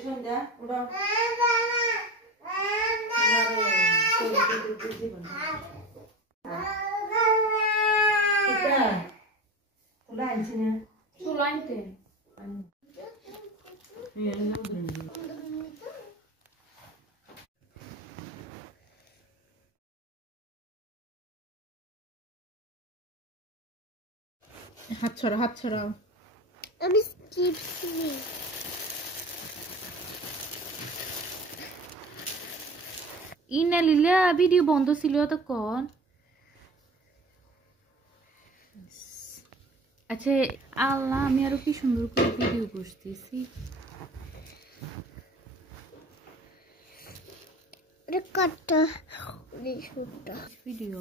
সন্ধ্যা উড়ো তুলা আনছি না তুলা আনতে হাত ছড়াও আমি চিপস নিই ইনা লিলে ভিডিও বন্ধ ছিল তখন আচ্ছা আল্লাহ আমি আরো কি সুন্দর করে ভিডিও করতেছি কাটটা ভিডিও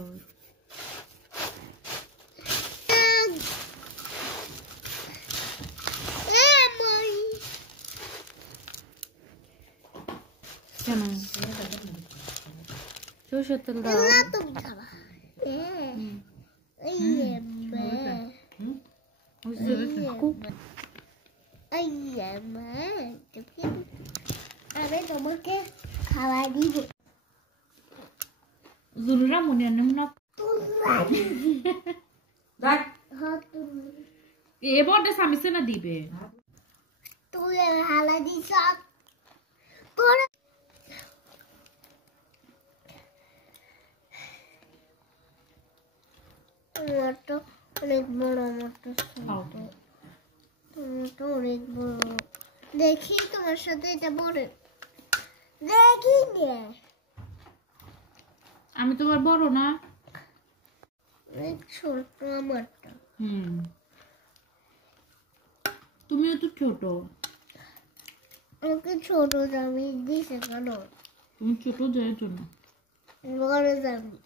কেন সরষের তেল দাও আমি তোমাকে খাওয়া দিব জুলরা মনে নাম না দেখ এবার সামিসে না দিবে তুই হালা দিছ তোর টমেটো অনেক বড় টমেটো অনেক বড় দেখি তোমার সাথে এটা বড় দেখি আমি তোমার বড় না অনেক ছোট আমারটা তুমিও তো ছোট আমাকে ছোট দামি দিছে কেন তুমি ছোট যাই জন্য বড় দামি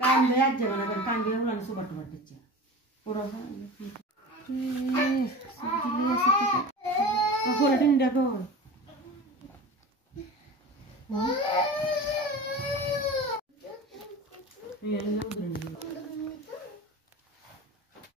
কান বেয়ার যাবে না কান দিয়ে হলো সুপার টুপার দিচ্ছে পুরো কখন এটা দেখো হ্যাঁ